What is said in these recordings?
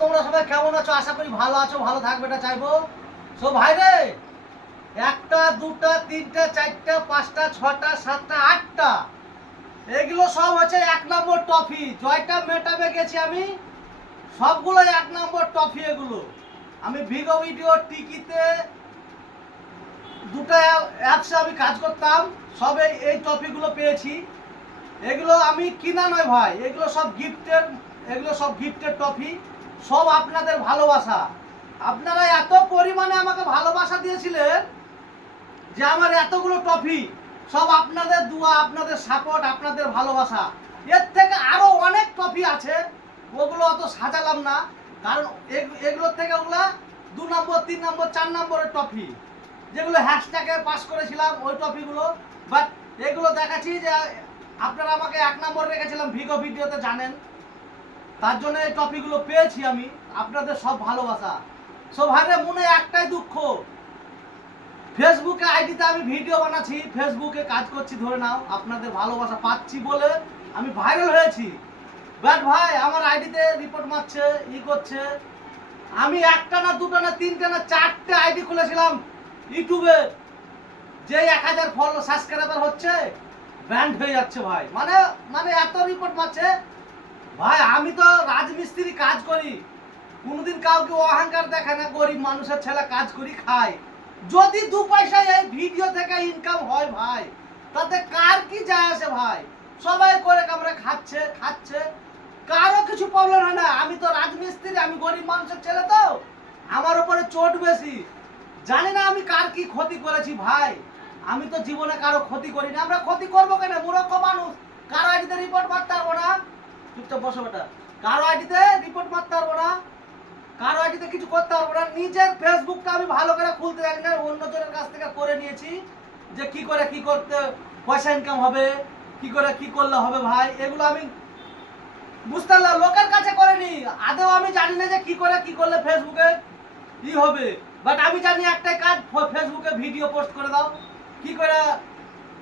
তোমরা সবাই কেমন আছো? আশা করি ভালো আছো, ভালো থাকবে এটা চাইবো। সো ভাই রে, একটা দুটা তিনটা চারটা পাঁচটা ছটা সাতটা আটটা, এগুলো সব হচ্ছে 1 নম্বর টফি। জয়টা মেটাবে গেছি আমি, সবগুলো 1 নম্বর টফি। এগুলো আমি ভিগো ভিডিও টিকিতে দুটো অ্যাপসে আমি কাজ করতাম, সবে এই টপিগুলো পেয়েছি। এগুলো আমি কিনা নয় ভাই, এগুলো সব গিফটের, এগুলো সব গিফটের টফি, সব আপনাদের ভালোবাসা। আপনারা এত পরিমাণে আমাকে ভালোবাসা দিয়েছিলেন যে আমার এতগুলো টফি সব আপনাদের দোয়া, আপনাদের সাপোর্ট, আপনাদের ভালোবাসা। এর থেকে আরও অনেক টফি আছে, ওগুলো অত সাজালাম না, কারণ এগুলোর থেকে ওগুলা 2 নম্বর 3 নম্বর 4 নম্বরের টফি, যেগুলো হ্যাশট্যাগে পাস করেছিলাম ওই টপিগুলো। বাট এগুলো দেখাচ্ছি যে আপনারা আমাকে 1 নম্বর রেখেছিলাম ভিগো ভিডিওতে, জানেন, তার জন্য এই টপিকগুলো পেয়েছি আমি, আপনাদের সব ভালোবাসা। সব ভাইরে মনে একটাই দুঃখ, ফেসবুকে আইডিতে আমি ভিডিও বানাচ্ছি, ফেসবুকে কাজ করছি, ধরে নাও আপনাদের ভালোবাসা পাচ্ছি বলে আমি ভাইরাল হয়েছি। বাট ভাই আমার আইডিতে রিপোর্ট মারছে, করছে। আমি একটা না দুটো না তিনটা না চারটে আইডি খুলেছিলাম ইউটিউবে, যে 1000 ফলো সাবস্ক্রাইবার হচ্ছে ব্যান্ড হয়ে যাচ্ছে ভাই। মানে মানে এত রিপোর্ট মারছে ভাই। আমি তো রাজমিস্ত্রি কাজ করি, কোনোদিন কাউকে অহংকার দেখায় না, গরিব মানুষের ছেলে কাজ করি খাই। যদি 2 পয়সা এই ভিডিও থেকে ইনকাম হয় ভাই, তাতে কার কি যায় আসে ভাই? সবাই করে কামড়ে খাচ্ছে খাচ্ছে, কারো কিছু প্রবলেম হয় না। আমি তো রাজমিস্ত্রি, আমি গরিব মানুষের ছেলে, তো আমার উপরে চোট বেশি। জানি না আমি কার কি ক্ষতি করেছি ভাই। আমি তো জীবনে কারো ক্ষতি করি না। আমরা ক্ষতি করবো কেন? মূর্খ মানুষ। কারো আইডিতে রিপোর্ট মারতে পারবো না, চুপচাপ বসো বেটা। কারো আইডিতে রিপোর্ট মারতে পারবো না, কারো আইডিতে কিছু করতে পারবো না। নিজের ফেসবুকটা আমি ভালো করে খুলতে জানি না, অন্যজনের কাছ থেকে করে নিয়েছি যে কি করে কি করতে পয়সা ইনকাম হবে, কি করে কি করলে হবে ভাই। এগুলো আমি বুঝতে পারলাম, লোকের কাছে করেনি। আদৌ আমি জানি না যে কি করে কি করলে ফেসবুকে কি হবে। বাট আমি জানি একটাই কাজ, ফেসবুকে ভিডিও পোস্ট করে দাও, কি করে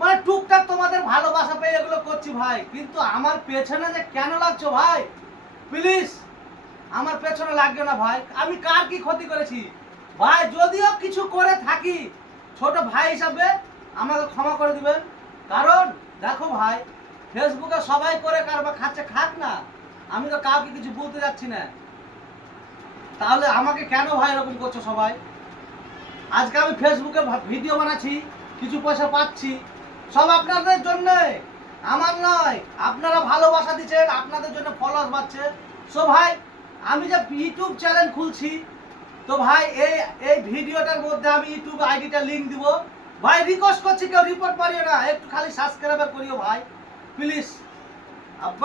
মানে টুকটাক তোমাদের ভালোবাসা পেয়ে এগুলো করছি ভাই। কিন্তু আমার পেছনে যে কেন লাগছো ভাই, প্লিজ আমার পেছনে লাগবে না ভাই। আমি কার কি ক্ষতি করেছি ভাই? যদিও কিছু করে থাকি, ছোট ভাই হিসাবে আমাকে ক্ষমা করে দিবেন। কারণ দেখো ভাই, ফেসবুকে সবাই করে কারবার খাচ্ছে, খাক না, আমি তো কাউকে কিছু বলতে যাচ্ছি না। তাহলে আমাকে কেন ভাই এরকম করছো সবাই? আজকে আমি ফেসবুকে ভিডিও বানাচ্ছি, কিছু পয়সা পাচ্ছি, সব আপনাদের জন্য, আমার নয়। আপনারা ভালোবাসা দিচ্ছেন, আপনাদের জন্য ফলোয়ার্স বাড়ছে। সো ভাই আমি যে ইউটিউব চ্যানেল খুলছি, তো ভাই এই ভিডিওটার মধ্যে আমি ইউটিউব আইডিটা লিংক দিব ভাই। রিকোয়েস্ট করছি কেউ রিপোর্ট মারিও না, একটু খালি সাবস্ক্রাইবার করিও ভাই প্লিজ।